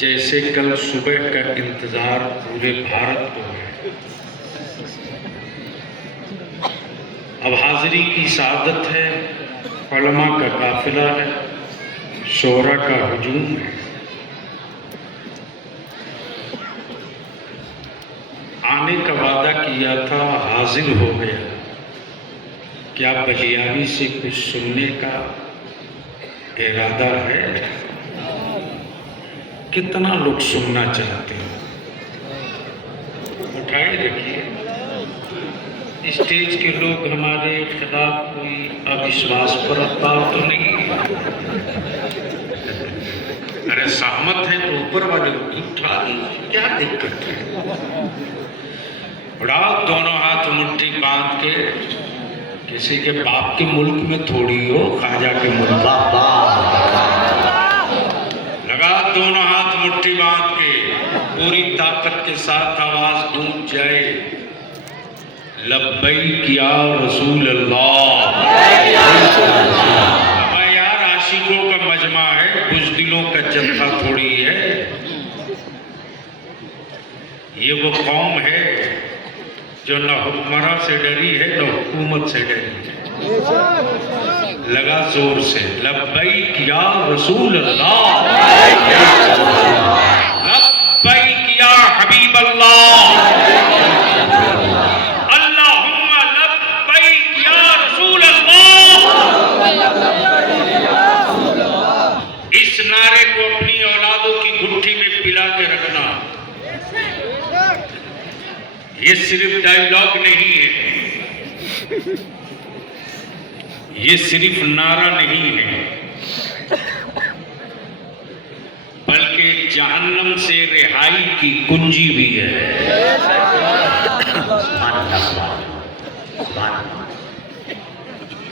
जैसे कल सुबह का इंतजार पूरे भारत को है। अब हाजिरी की सादत है, उलमा का काफिला है, शोरा का हुजूम है। आने का वादा किया था, हाजिर हो गया। क्या बलियावी से कुछ सुनने का इरादा है? कितना लोग सुनना चाहते हैं? उठाए रखिए। स्टेज के लोग हमारे खिलाफ कोई अविश्वास पर अवतार तो नहीं? अरे सहमत है तो ऊपर वाले उठा, क्या दिक्कत है? उड़ाओ दोनों हाथ मुट्ठी बांध के। किसी के बाप के मुल्क में थोड़ी हो, खाजा के मुल्क। लगा दोनों हाथ मुट्ठी बांध के, पूरी ताकत के साथ आवाज गूंज जाए, लब्बैक या रसूल अल्लाह। अब यार आशिकों का मजमा है, बुज़दिलों का जत्था थोड़ी है। ये वो कौम है जो न हुक्मरान से डरी है न हुकूमत से डरी है। लगा जोर से, लब्बैक या रसूल अल्लाह, लब्बैक या हबीब अल्लाह, अल्लाहुम्मा लब्बैक या रसूल अल्लाह। इस नारे को अपनी औलादों की गुट्ठी में पिला के रखना। ये सिर्फ डायलॉग नहीं है, ये सिर्फ नारा नहीं है, बल्कि जहन्नम से रिहाई की कुंजी भी है।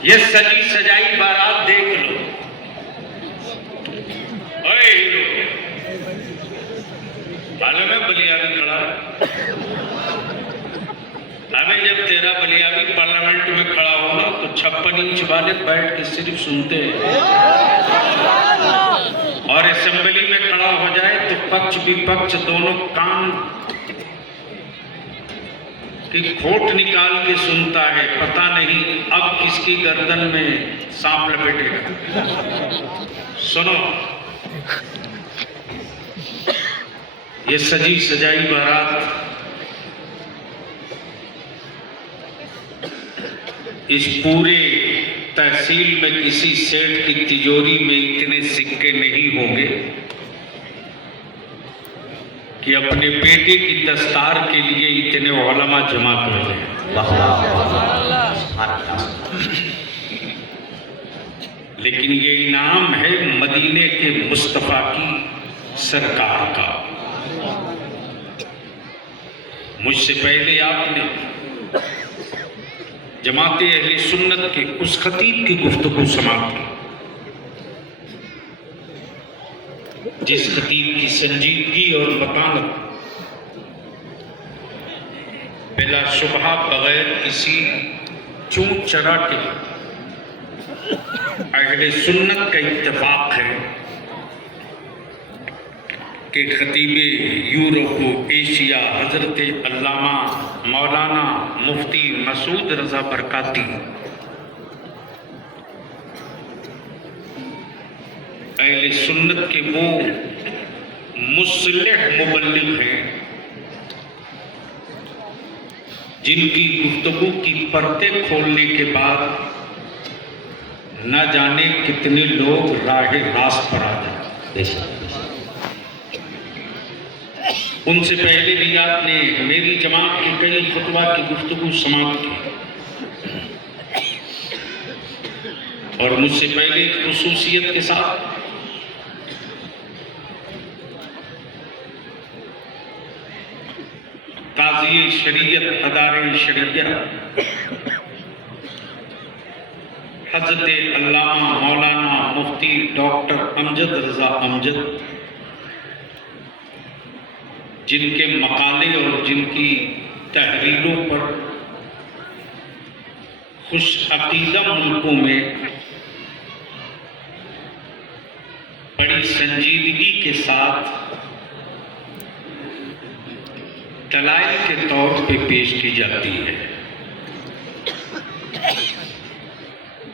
ये सजी सजाई बारात देख लो। ओए हीरो, मालूम है बलियावी खड़ा है? हमें जब तेरा बलियावी पार्लियामेंट में खड़ा हो ना तो 56 इंच वाले बैठ के सिर्फ सुनते हैं, और असेंबली में खड़ा हो जाए तो पक्ष विपक्ष दोनों कान की खोट निकाल के सुनता है। पता नहीं अब किसकी गर्दन में सांप लपेटेगा। सुनो, ये सजी सजाई बारात इस पूरे तहसील में किसी सेठ की तिजोरी में इतने सिक्के नहीं होंगे कि अपने बेटे की दस्तार के लिए इतने उलमा जमा कर दें। लेकिन ये इनाम है मदीने के मुस्तफा की सरकार का। मुझसे पहले आपने जमाते अहले सुन्नत के उस खतीब की गुफ्तगू समाप्त की, जिस खतीब की संजीदगी और मतानत बिला शुबहा बगैर किसी चूक चरा के अहले सुन्नत का इत्तेफाक है कि खतीब यूरोप एशिया हजरत अल्लामा मौलाना मुफ्ती मसूद रजा बरकाती अहले सुन्नत के वो मुस्लिह मुबल्लिग हैं जिनकी गुफ्तगू की पर्दे खोलने के बाद न जाने कितने लोग राह रास्त पर आ जाए। उनसे पहले भी आपने मेरी जमात के कई खुतबा की गुफ्तगू समाप्त की, और मुझसे पहले खुसूसियत के साथ काज़ी शरीयत अदारे शरीयत हजरत अल्लामा मौलाना मुफ्ती डॉक्टर अमजद रजा अमजद, जिनके मकाले और जिनकी तहरीरों पर खुश अकीदा मुल्कों में बड़ी संजीदगी के साथ दलाइल के तौर पे पेश की जाती है।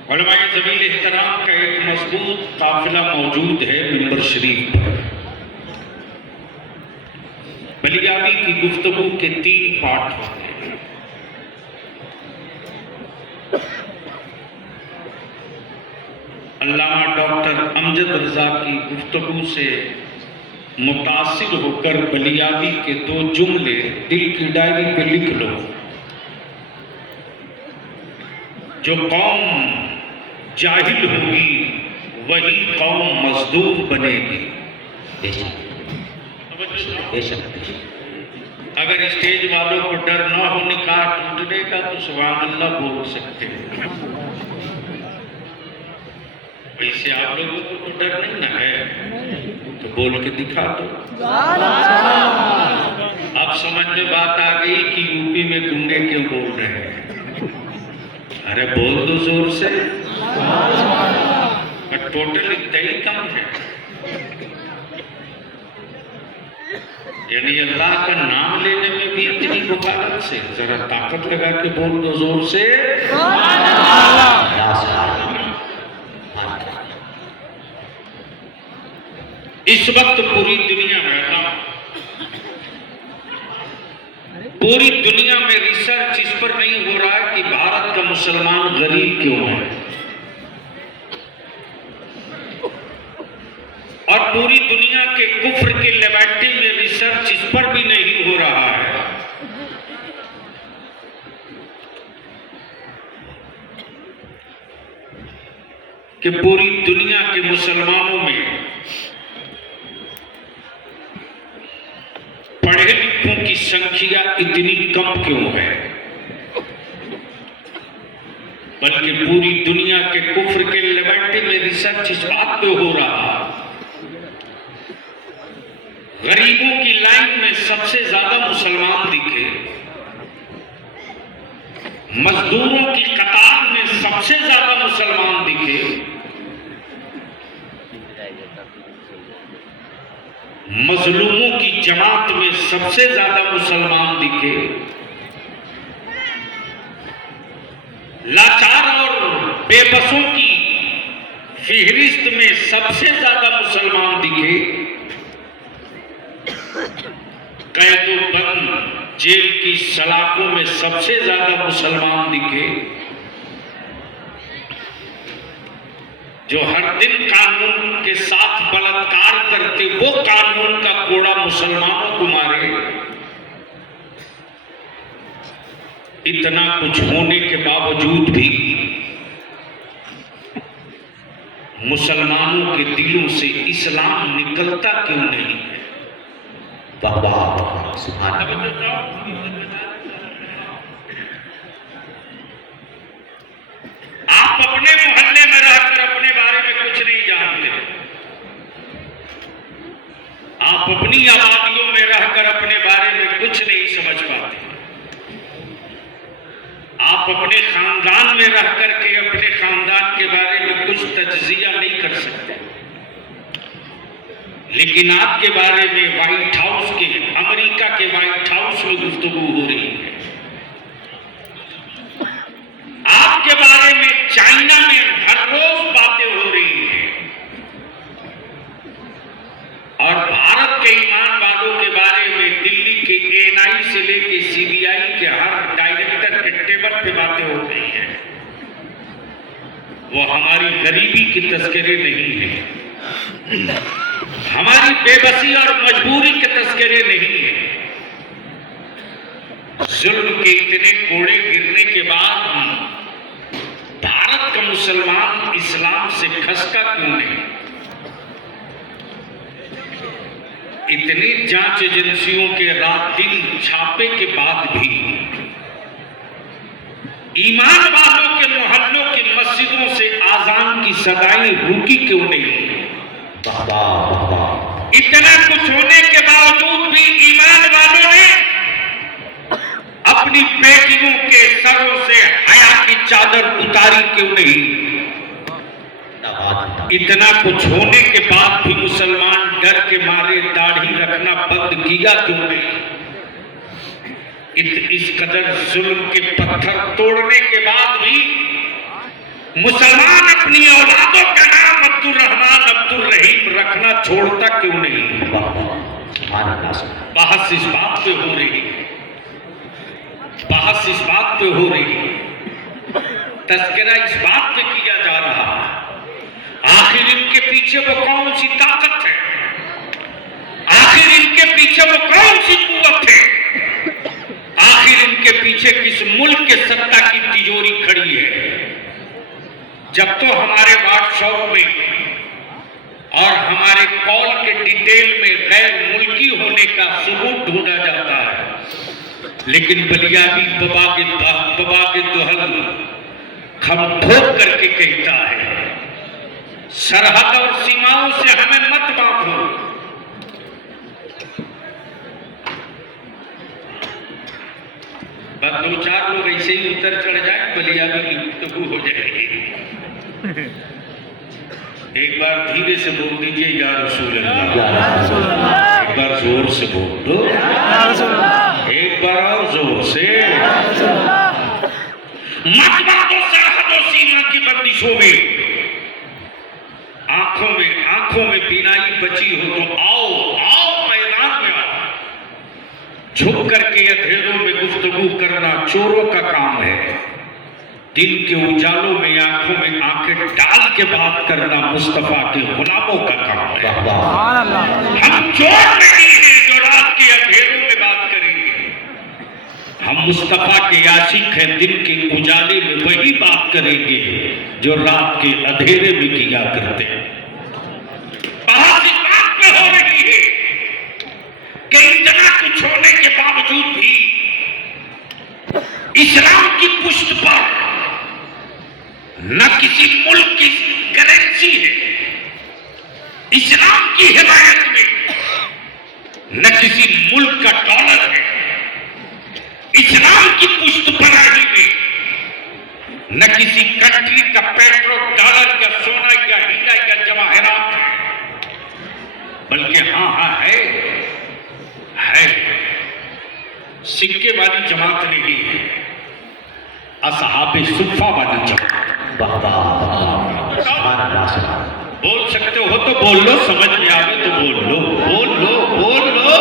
उलमाए ज़मील एहतराम का एक मजबूत काफिला मौजूद है मिंबर शरीफ पर। बलियाबी की गुफ्तगू के 3 पार्ट होते हैं। अल्लामा डॉक्टर अमजद रजा की गुफ्तगू से मुतासिर होकर बलियाबी के 2 जुमले दिल की डायरी पे लिख लो। जो कौम जाहिल होगी वही कौम मजदूर बनेगी। अगर स्टेज वालों को डर ना हो निकाह टूटने का तो सुभान अल्लाह बोल सकते हैं। वैसे आप लोगों को तो डर नहीं ना है तो बोल के दिखा दो। अब समझ में बात आ गई कि यूपी में गुंडे क्यों बोल रहे हैं। अरे बोल दो जोर से। पर टोटल इतना ही कम है। यानी अल्लाह का नाम लेने में भी इतनी बुखारत से जरा ताकत लगा के बोल दो जोर से। इस वक्त पूरी दुनिया में रिसर्च इस पर नहीं हो रहा है कि भारत का मुसलमान गरीब क्यों है, और पूरी दुनिया के कुफ्र के लेबोरेटरी में रिसर्च इस पर भी नहीं हो रहा है कि पूरी दुनिया के मुसलमानों में पढ़े लिखों की संख्या इतनी कम क्यों है। बल्कि पूरी दुनिया के कुफ्र के लेबोरेटरी में रिसर्च इस बात पे हो रहा है गरीबों की लाइन में सबसे ज्यादा मुसलमान दिखे, मजदूरों की कतार में सबसे ज्यादा मुसलमान दिखे, मजलूमों की जमात में सबसे ज्यादा मुसलमान दिखे, लाचार और बेबसों की फिहरिस्त में सबसे ज्यादा मुसलमान दिखे, कैदो बंद जेल की सलाखों में सबसे ज्यादा मुसलमान दिखे, जो हर दिन कानून के साथ बलात्कार करते वो कानून का कोड़ा मुसलमानों को मारे। इतना कुछ होने के बावजूद भी मुसलमानों के दिलों से इस्लाम निकलता क्यों नहीं है। आप अपने मोहल्ले में रहकर अपने बारे में कुछ नहीं जानते, आप अपनी आबादियों में रहकर अपने बारे में कुछ नहीं समझ पाते, आप अपने खानदान में रहकर के अपने खानदान के बारे में कुछ तज्जिया नहीं कर सकते, लेकिन आपके बारे में व्हाइट हाउस के अमेरिका के व्हाइट हाउस में गुफ्तगू हो रही है, आपके बारे में चाइना में हर रोज बातें हो रही हैं, और भारत के ईमान वालों के बारे में दिल्ली के एएनआई से लेके सीबीआई के हर डायरेक्टर के टेबल पे बातें हो रही हैं। वो हमारी गरीबी की तस्करे नहीं है, हमारी बेबसी और मजबूरी के तस्करे नहीं है। जुल्म के इतने कोड़े गिरने के बाद भारत का मुसलमान इस्लाम से खसका क्यों नहीं। इतनी जांच एजेंसियों के रात दिन छापे के बाद भी ईमान वालों के मोहल्लों की मस्जिदों से आजान की सदाई रुकी क्यों नहीं। इतना कुछ होने के बावजूद भी ईमान वालों ने अपनी बेटियों के सरों से हया की चादर उतारी क्यों नहीं। इतना कुछ होने के बाद भी मुसलमान डर के मारे दाढ़ी रखना बंद किया क्यों नहीं। इस कदर जुल्म के पत्थर तोड़ने के बाद भी मुसलमान अपनी औलादों का नाम अब्दुल रहमान अब्दुल रहीम रखना छोड़ता क्यों नहीं? बहस इस बात पे हो रही है, बहस इस बात पे हो रही है, तस्करा इस बात पे किया जा रहा है, आखिर इनके पीछे वो कौन सी ताकत है, आखिर इनके पीछे वो कौन सी कुव्वत है, आखिर इनके पीछे किस मुल्क के सत्ता की तिजोरी खड़ी है। जब तो हमारे व्हाट्सएप में और हमारे कॉल के डिटेल में गैर मुल्की होने का सबूत ढूंढा जाता है, लेकिन बलियाबी बबा के दोहल खम ठोक करके कहता है, सरहद और सीमाओं से हमें मत बांधो। बस दो चार लोग ऐसे ही उतर चढ़ जाए, बलियाबी की गुफ्तगू हो जाएगी। एक बार धीरे से बोल दीजिए या रसूल अल्लाह, एक बार जोर से बोल दो, एक बार और जोर से। मत बांधो सरहदों सीमा की बंदिशों में, आंखों में बीनाई बची हो तो आओ मैदान में आओ। झुक करके अंधेरों में गुफ्तगू करना चोरों का काम है, दिन के उजालों में आंखों में आंखें डाल के बात करना मुस्तफा के गुलामों का काम है। हम चोर नहीं हैं जो रात के अंधेरों में बात करेंगे, हम मुस्तफा के आशिक हैं, दिन के उजाले में वही बात करेंगे जो रात के अंधेरे में किया करते हैं। बात इस बात पे हो रही है कि इतना कुछ होने के बावजूद भी इस्लाम की पुष्ट पर न किसी मुल्क की करेंसी है, इस्लाम की हिमायत में न किसी मुल्क का डॉलर है, इस्लाम की पुष्ट पनाही में न किसी कंट्री का पेट्रोल डॉलर या सोना या हीरा या जवाहरात है, बल्कि हाँ है सिक्के वाली जमात नहीं है, असहाबे सुफ़ा वाली जमात। बोल सकते हो तो बोल लो, समझ में आवे तो बोल लो, बोल लो।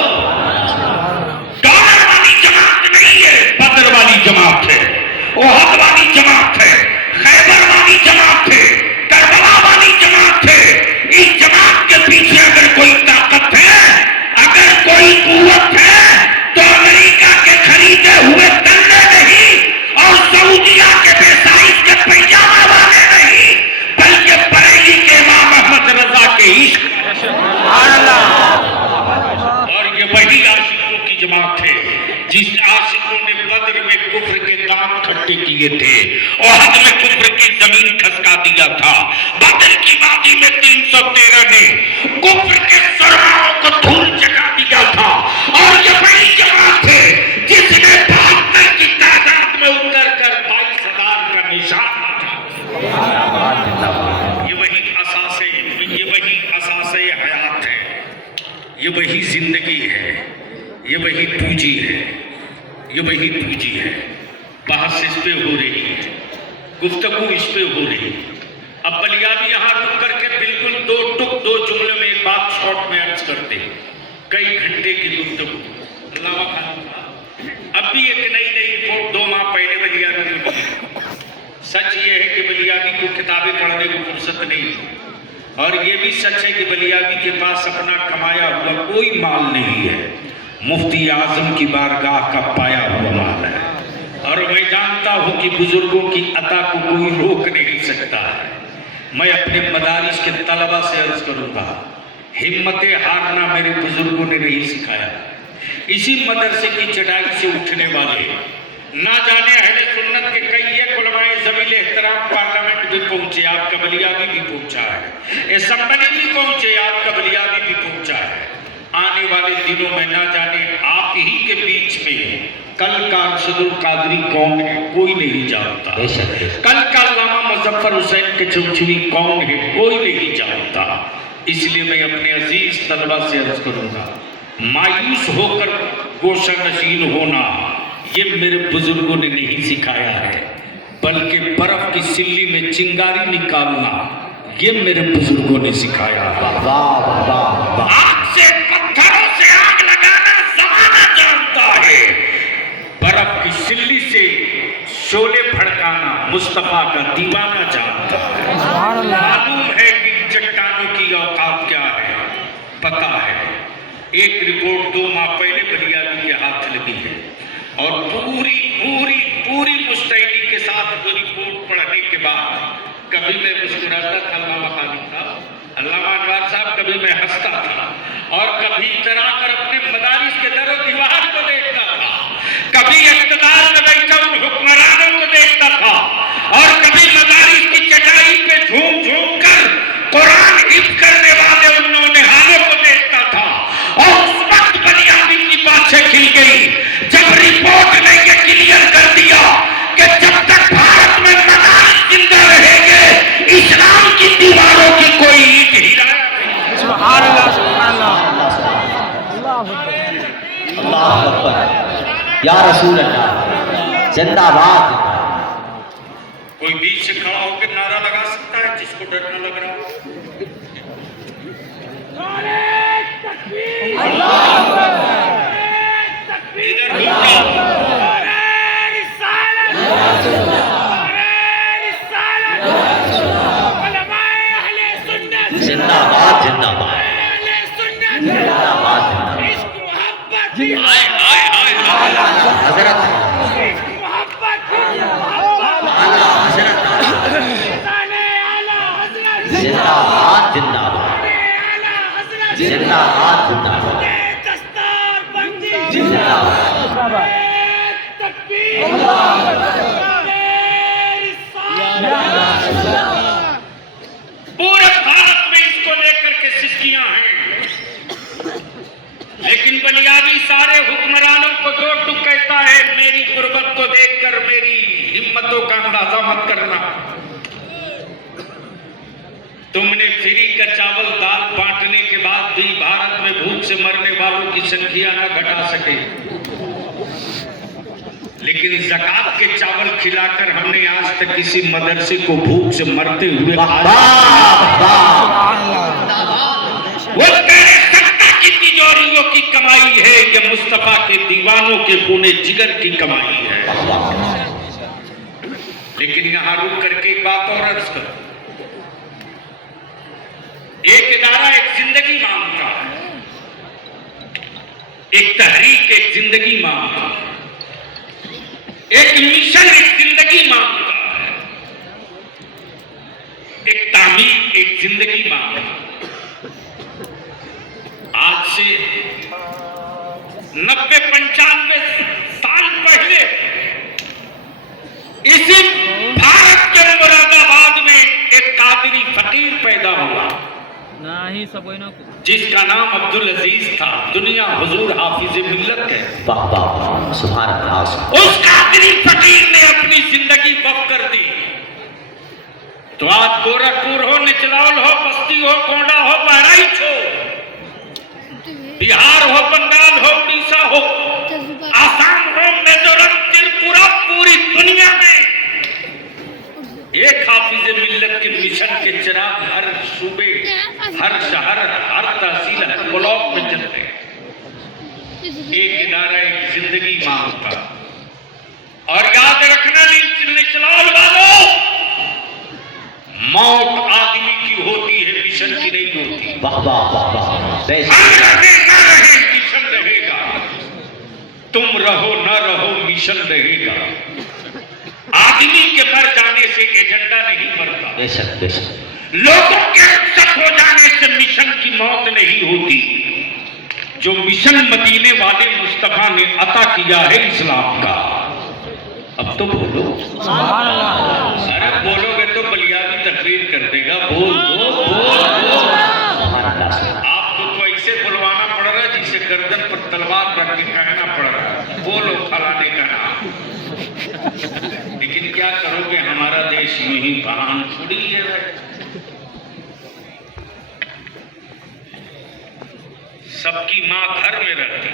डॉलर वाली जमात नहीं है, बदर वाली जमात है, ओहद वाली जमात है, खैबर वाली जमात है, करबला वाली जमात है। इस जमात के पीछे अगर कोई ताकत है, अगर कोई कुव्वत है, तो अमेरिका के खरीदे हुए तल्ले नहीं और सऊदिया के बेसाइज के पैजामा वाले नहीं, बल्कि बरेली के इमाम अहमद रजा के इश्क। और ये वही आशिकों की जमात है जिस आशिकों ने बद्र में कुफ्र के दाम खट्टे किए थे, ओहद में कुफ्र की जमीन खसका दिया था, बद्र की वादी में 313 ने कुफ्र के सरमाओं को धूल चका दिया था। और ये वही जमात है जिसने 72 की तादाद में उतर कर 22,000 का निशान मारा। ये वही असासे हयात है, ये वही जिंदगी है, ये वही पूंजी है, ये वही पूंजी है। बहस इस पे हो रही है, गुफ्तगू इस पे हो रही है। अब बलियाबी यहाँ रुक करके बिल्कुल दो जुमले में एक बात शॉर्ट में अर्ज करते हैं, कई घंटे की गुफ्तगू। अल्लामा खान अब भी एक नई रिपोर्ट 2 माह पहले बलियाबी में मिली। सच ये है कि बलियाबी को किताबें पढ़ने को फुर्सत नहीं, और ये भी सच है कि बलियाबी के पास अपना कमाया हुआ कोई माल नहीं है, मुफ्ती आजम की बारगाह का पाया हुआ माल है। और मैं जानता हूं कि बुजुर्गों की अता को कोई रोक नहीं सकता है। मैं अपने मदारिस के तलबा से अर्ज करूंगा, हिम्मत हारना मेरे बुजुर्गों ने नहीं सिखाया। इसी मदरसे की चटाई से उठने वाले ना जाने अहले सुन्नत के कई उलमाए ज़मील एहतराम पार्लियामेंट भी पहुंचे, आपका बलियाबी भी पहुंचा है, असेंबली भी पहुंचे, आपका बलियाबी भी पहुंचा है। आने वाले दिनों में ना जाने आप ही के बीच में कल का अरशदुल कादरी कौन है कोई नहीं जानता, कल का अल्लामा मुज़फ्फर हुसैन के चौचवी कौन है कोई नहीं जानता। इसलिए मैं अपने अजीज तलबा से अर्ज करूंगा, मायूस होकर गोशा नशीन होना ये मेरे बुजुर्गों ने नहीं सिखाया है, बल्कि बर्फ की सिल्ली में चिंगारी निकालना ये मेरे बुजुर्गों ने सिखाया है। आग से पत्थरों से आग लगाना जमाना जानता है, बर्फ की सिल्ली से शोले भड़काना मुस्तफा का दीवाना जानता है। मालूम है कि चट्टानों की औकात क्या है, पता है। एक रिपोर्ट 2 माह पहले बलियाबी के हाथ लगी है और पूरी पूरी पूरी मुस्तैदी के साथ वो रिपोर्ट पढ़ने के बाद कभी मैं मुस्कुराता था अल्लामा खालिद साहब, अल्लामा अनवार साहब, कभी मैं हंसता था और कभी इतरा कर अपने मदारिस के दरो दीवार को देखता था, कभी इक़्तिदार में बैठे उन हुक्मरानों को देखता था और कभी मदारिस की चटाई पे झूम झूम कर कुरान हिफ्ज़ करने वाले उन नौनिहालों को देखता था। और उस वक्त बलियाबी की बातें खिल गई जब रिपोर्ट ने ये क्लियर कर दिया कि जब तक भारत में मदारिस जिंदा रहेंगे इस्लाम की दीवारों की कोई ईंट हिलाएगा नहीं। सुभान अल्लाह, सुभान अल्लाह, अल्लाह अकबर, या रसूल अल्लाह, जिंदाबाद। कोई बीच से खड़ा होकर नारा लगा सकता है जिसको डर न लग रहा हो? जिंदाबाद जिंदाबाद जिंदाबाद। हजरत जिंदाबाद जिंदाबाद जिंदाबाद जिंदाबाद। पूरे भारत में इसको लेकर के सिस्कियां हैं, लेकिन बलियाबी सारे हुक्मरानों को दो टुक कहता है, मेरी गुर्बत को देखकर मेरी हिम्मतों का अंदाजा मत करना। तुमने फ्री का चावल दाल बांटने के बाद भी भारत में भूख से मरने वालों की संख्या न घटा सके, लेकिन ज़कात के चावल खिलाकर हमने आज तक किसी मदरसे को भूख से मरते हुए वो तेरे सत्ता की तिजोरियों की कमाई है, ये मुस्तफा के दीवानों के खूने जिगर की कमाई है। लेकिन यहां रुक करके एक बात और अर्ज करो, एक इदारा एक जिंदगी मांगता है, एक तहरीक एक जिंदगी मांगता है, एक मिशन एक जिंदगी मांगता है, एक तामीर एक जिंदगी मांगता है। आज से 90-95 साल पहले इसी भारत के मुरादाबाद में एक कादरी फकीर पैदा हुआ जिसका नाम अब्दुल अजीज था। दुनिया हुजूर हाफिज मिल्लत है। वाह वाह, सुभान अल्लाह। उस कादरी फकीर ने अपनी जिंदगी वक्फ कर दी। तो आज गोरखपुर हो, निचलौल हो, बस्ती हो, गोंडा हो, बहराइच हो, बिहार हो, बंगाल हो, उड़ीसा हो, आसाम हो, मिजोरम, त्रिपुरा, पूरी दुनिया में एक हाफिज मिल्लत के मिशन के चिराग हर सूबे, हर शहर, हर तहसील, हर ब्लॉक में चल रहे। एक इदारा एक जिंदगी मांगता। और याद रखना निचलौल वालों, मौत आदमी की होती है, मिशन की नहीं होती। वाह वाह वाह वाह। मिशन रहेगा, तुम रहो न रहो मिशन रहेगा। आदमी के मर जाने से एजेंडा नहीं मरता, बेशक बेशक। लोगों के रुखसत हो जाने से मिशन की मौत नहीं होती। जो मिशन मदीने वाले मुस्तफा ने अता किया है इस्लाम का, अब तो बोलो। अरे बोलोगे तो बलियाबी तकरीर कर देगा। बोल दो, बोल दो। आपको तो ऐसे बुलवाना पड़ रहा है जिसे गर्दन पर तलवार रख के कहना पड़ रहा है, बोलो फलाने का नाम। लेकिन क्या करोगे, हमारा देश में ही बहान थोड़ी है भाई। सबकी माँ घर में रहती,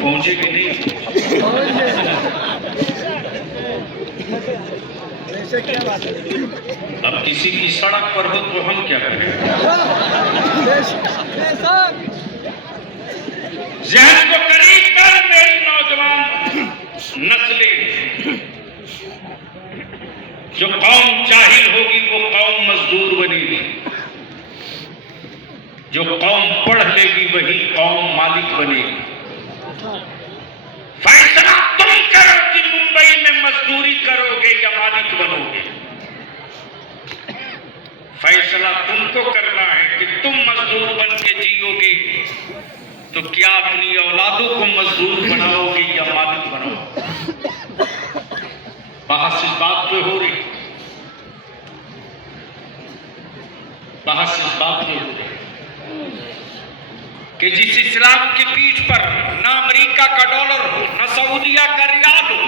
पहुंचे कि नहीं? अब किसी की सड़क पर हो तो हम क्या करें? ज़हन को करीब कर मेरी नौजवान नस्लें। जो कौम जाहिल होगी वो कौम मजदूर बनेगी, जो कौम पढ़ लेगी वही कौम मालिक बनेगी। फैसला तुम करो कि मुंबई में मजदूरी करोगे या मालिक बनोगे। फैसला तुमको करना है कि तुम मजदूर बन के जियोगे तो क्या अपनी औलादों को मजदूर बनाओगे या मालिक बनाओगे। बहस इस बात पे हो रही, बहस इस बात पे हो रही कि जिस इस्लाम की पीठ पर ना अमेरिका का डॉलर हो, ना सऊदिया का रियाल हो,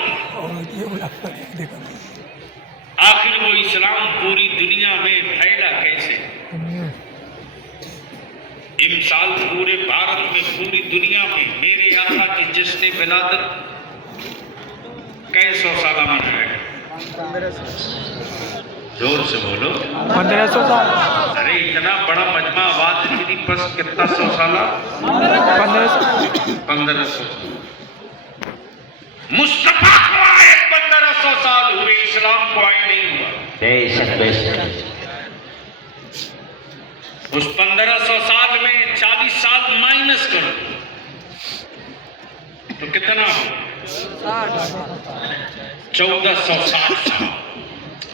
आखिर वो इस्लाम पूरी दुनिया में फैला कैसे। इमसाल पूरे भारत में, पूरी दुनिया में मेरे आका की जिसने विलादत कई सौ साल मनाया। जोर से बोलो। 1500 साल। अरे इतना बड़ा मजमा, आवाज इतनी बस कितना 100 साल? 1500। मुस्तफा को आए 1500 साल हुए, इस्लाम को आए नहीं हुआ। बेशक बेशक। उस 1500 साल में 40 साल माइनस करो तो कितना हो? 1460 साल।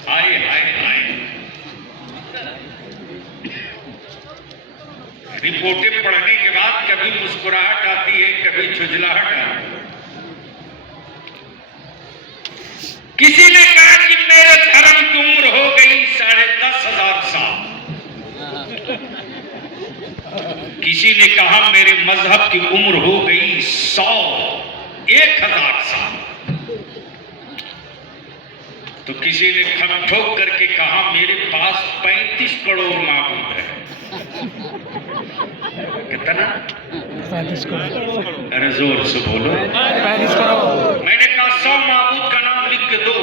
आए आए आए। रिपोर्टें पढ़ने के बाद कभी मुस्कुराहट आती है, कभी झुंझलाहट आती है। किसी ने कहा कि मेरे धर्म की उम्र हो गई 10,500 साल। किसी ने कहा मेरे मजहब की उम्र हो गई 1,000 साल। तो किसी ने ठक ठोक करके कहा मेरे पास 35 करोड़ माबूद है। कितना? 35 करोड़। अरे जोर से बोलो। 35 करोड़। मैंने कहा 100 माबूद का नाम लिख के दो।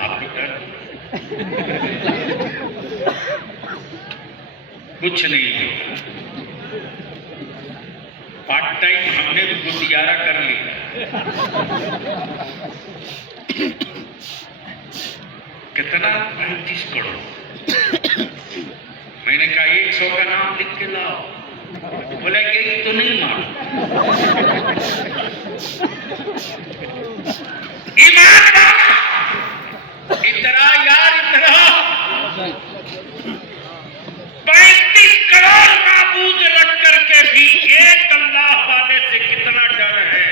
आप कुछ नहीं है। पार्ट टाइम हमने भी गुजारा कर लिया। कितना? 35 करोड़। मैंने कहा 100 का नाम लिख के लाओ। बोला यही तो नहीं मानो। इतना यार इतना 35 करोड़ माबूद रख करके भी एक अल्लाह वाले से कितना डर है।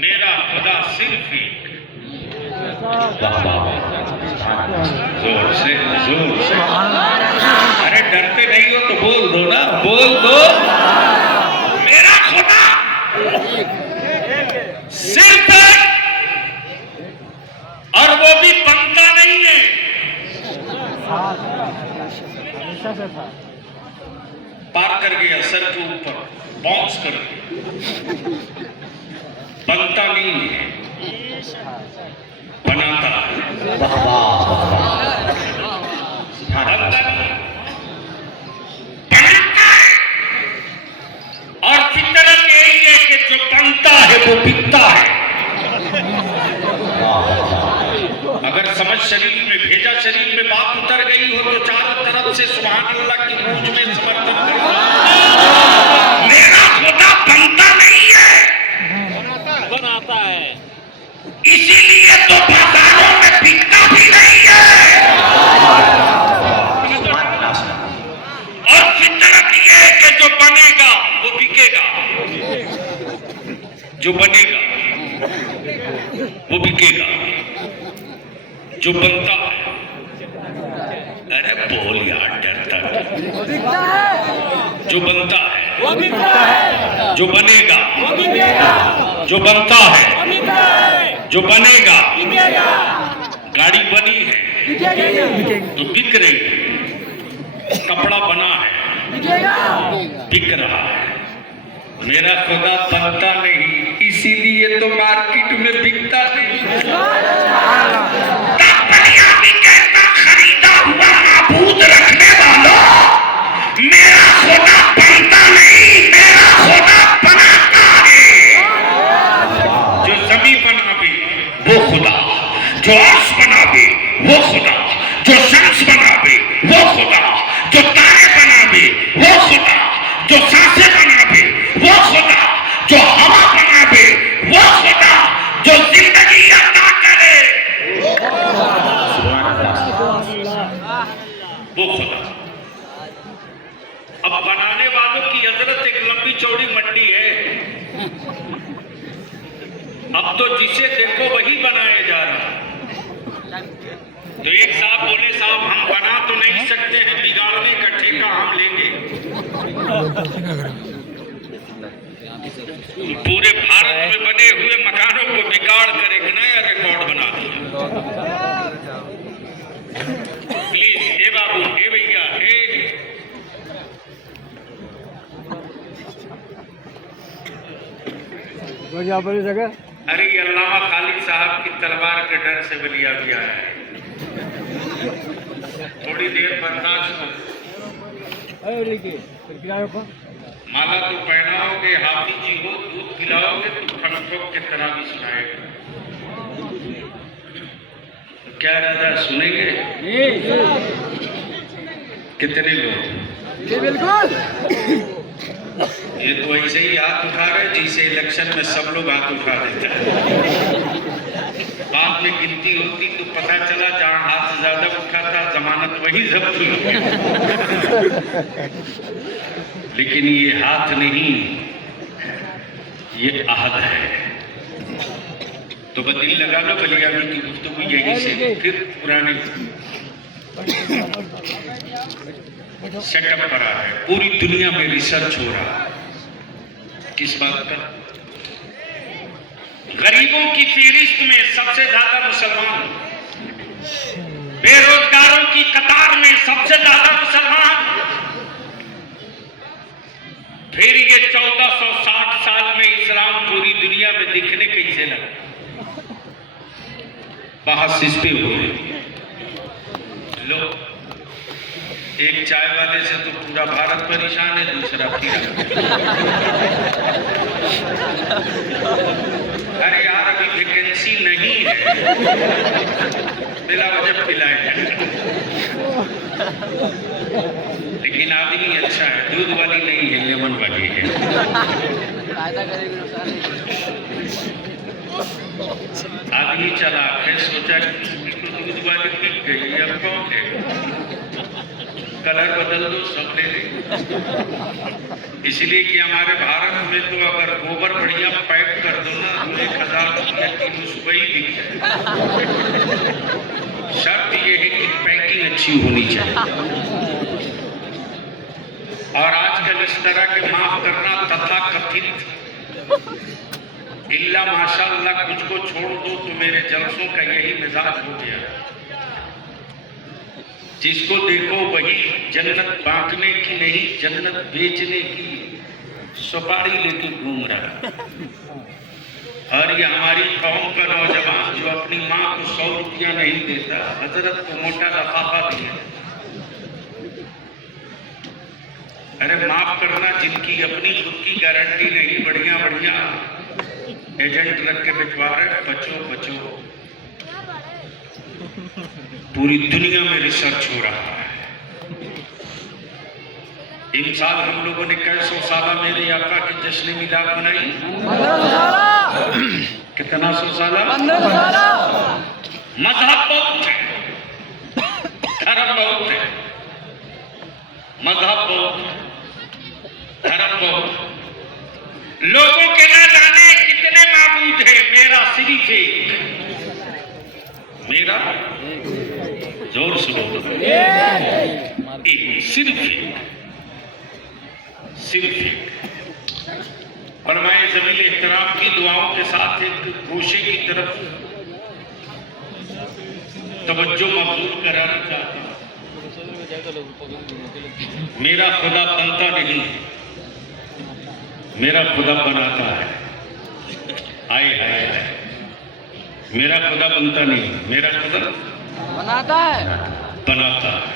मेरा खुदा सिर्फ एक। जोर से जोर से। अरे डरते नहीं हो तो बोल दो ना, बोल दो। मेरा खुदा सिर्फ एक, और वो भी बनता नहीं है। पार कर गया सर के ऊपर, बाउंस कर गया। बनता नहीं है, बनाता है। बनता नहीं, बनाता है। और फितरत यही है कि जो बनता है वो बिकता है। अगर समझ शरीर में भेजा, शरीर में बात उतर गई हो तो चारों तरफ से सुभान अल्लाह की गूंज में समर्थन करो। मेरा खुदा बनता नहीं है, बनाता है। इसीलिए तो बाजारों में बिकता भी नहीं है। और फितरत ये है कि जो बनेगा वो बिकेगा, जो बनेगा वो बिकेगा, जो बनता है। अरे बोल यार, डरता है। जो बनता है वो बिकता है। जो बनेगा, जो बनता है, जो बनेगा। गाड़ी बनी है तो बिक रही है, कपड़ा बना है बिक रहा है। मेरा खुदा बनता नहीं, इसीलिए तो मार्केट में बिकता नहीं। खरीदा हुआ माबूद रखने वालों, मेरा खुदा बनता नहीं, मेरा खुदा बनाता है। जो जमीन बनावे वो खुदा, जो अर्श बनावे वो खुदा, जो शम्स बनावे वो खुदा, जो तारे बनावे वो खुदा, जो सांसें बनावे वो खुदा, जो हवा बनावे वो खुदा, जो जिंदगी अता करे वो खुदा। अब बनाने वालों की हजरत एक लंबी चौड़ी मंडी है। अब तो जिसे देखो वही बनाया जा रहा। तो एक साहब बोले, साहब हम बना तो नहीं सकते हैं, बिगाड़ने का ठेका हम लेंगे। पूरे भारत में बने हुए मकानों को बिगाड़ कर एक नया रिकॉर्ड बना दिया। प्लीज ए बाबू, ए भैया, ए जगह अरे ये अल्लामा खालिद साहब की तलवार के डर से बलिया भी आया है। थोड़ी देर बर्दाश्त करो। माला तो पहनाओगे, हाफिज जी हो, दूध पिलाओगे तो खंडों के तरह भी सुनाएगा। क्या राजा सुनेंगे? कितने लोग? बिल्कुल। ये तो ऐसे ही हाथ उठा रहे जैसे इलेक्शन में सब लोग हाथ उठा देते हैं। बाद में गिनती होती तो पता चला जहां हाथ ज्यादा उठा था जमानत वही जब्त हुई। लेकिन ये हाथ नहीं, ये आहद है। तो बदिल लगा लो बलियावी की गुफ्तगू यही से फिर पुराने सेटअप पर आ रहा है। पूरी दुनिया में रिसर्च हो रहा है किस बात पर? गरीबों की फहरिस्त में सबसे ज्यादा मुसलमान, बेरोजगारों की कतार में सबसे ज्यादा मुसलमान। फिर ये 1460 साल में इस्लाम पूरी दुनिया में दिखने कैसे लगा? बहस इस पे हो रही है। लो, एक चाय वाले से तो पूरा भारत परेशान है, दूसरा फिर। अरे यार अभी वैकेंसी नहीं है, बिला वजह पिलाए। लेकिन आदमी अच्छा है, दूध वाली नहीं है, लेमन वाली है। आदमी चला फिर सोचा कि दूध वाली बिक गई, अब कौन है? कलर बदल दो, सब ले ले। इसलिए कि हमारे भारत में तो अगर गोबर बढ़िया पैक कर दो ना, 1000 रुपया किलो सुबह ही बिक जाए। शर्त ये है कि पैकिंग अच्छी होनी चाहिए। और आजकल इस तरह के माफ करना तथा कथित इल्ला माशाअल्लाह कुछ को छोड़ दो तो मेरे जलसों का यही मिजाज हो गया। जिसको देखो वही जन्नत बांटने की नहीं, जन्नत बेचने की सुपारी लेके घूम रहा। और ये हमारी कौम का नौजवान जो अपनी माँ को 100 रुपया नहीं देता, हजरत को मोटा लफाफा दिया। अरे माफ करना, जिनकी अपनी खुद की गारंटी नहीं, बढ़िया बढ़िया एजेंट रख के भिजवा रहे, बचो बचो। पूरी दुनिया में रिसर्च हो रहा है। इन साल हम लोगों ने कैसो साला मेरे आका की जश्न मिलाद बनाई। कितना 100 साला? मजहब बहुत है, धर्म बहुत है, मजहब बहुत है, धर्म बहुत। लोगों के न जाने कितने माबूद है, मेरा सिर्फ एक, मेरा जोर से बोलो, एक, सिर्फ एक, सिर्फ एक। और मैं ज़मीन एहतराम की दुआओं के साथ एक गोशे की तरफ तवज्जो मबजूल कराना चाहता हूँ। मेरा खुदा बनता नहीं, मेरा खुदा बनाता है। आए आए आए, मेरा खुदा बनता नहीं, मेरा खुदा बनाता है। बनाता है।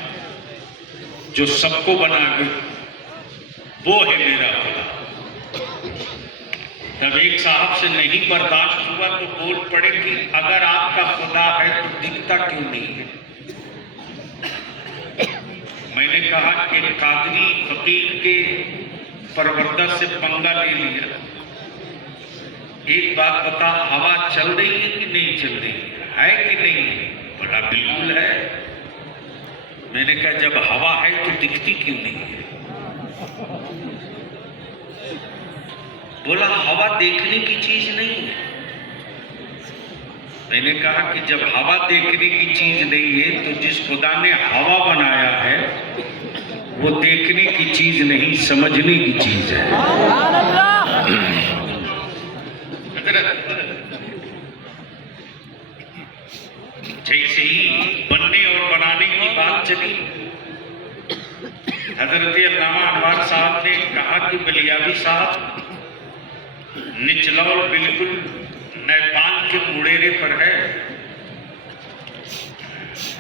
जो सबको बनाए वो है मेरा खुदा। तब एक साहब से नहीं बर्दाश्त हुआ तो बोल पड़े कि अगर आपका खुदा है तो दिखता क्यों नहीं है? मैंने कहा कि कादरी फकीर के परवरदा से पंगा ले लिया। एक बात बता, हवा चल रही है कि नहीं चल रही है कि नहीं है? बोला बिल्कुल है। मैंने कहा जब हवा है तो दिखती क्यों नहीं है? बोला हवा देखने की चीज नहीं है। मैंने कहा कि जब हवा देखने की चीज नहीं है तो जिस खुदा ने हवा बनाया है वो देखने की चीज नहीं, समझने की चीज है। जैसे ही बनने और बनाने की बात चली, हजरत अल्लामा अनवार साहब ने कहा कि बलियावी साहब, निचलौल बिल्कुल नेपाल के मुड़ेरे पर है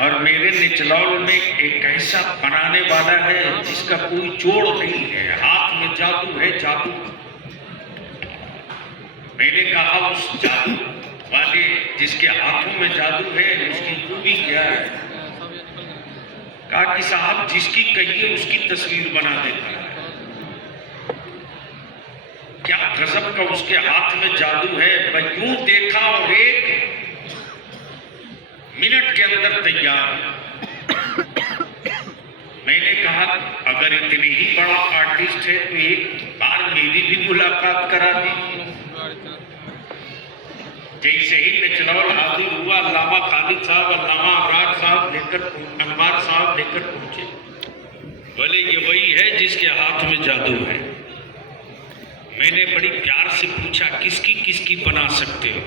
और मेरे निचलौल में एक ऐसा बनाने वाला है जिसका कोई जोड़ नहीं है, हाथ में जादू है, जादू। मैंने कहा उस जादू वाले जिसके हाथों में जादू है उसकी खूबी क्या है? कहा कि साहब जिसकी कहिए उसकी तस्वीर बना देता है। क्या गजब का उसके हाथ में जादू है। मैं यूं देखा और 1 मिनट के अंदर तैयार। मैंने कहा अगर इतनी ही बड़ा आर्टिस्ट है तो एक बार मेरी भी मुलाकात करा दीजिए। जैसे ही निचलौल हाजिर हुआ, अल्लामा खालिद साहब, अल्लामा अबरार साहब अनवार साहब लेकर पहुंचे। बोले ये वही है जिसके हाथ में जादू है। मैंने बड़ी प्यार से पूछा किसकी किसकी बना सकते हो?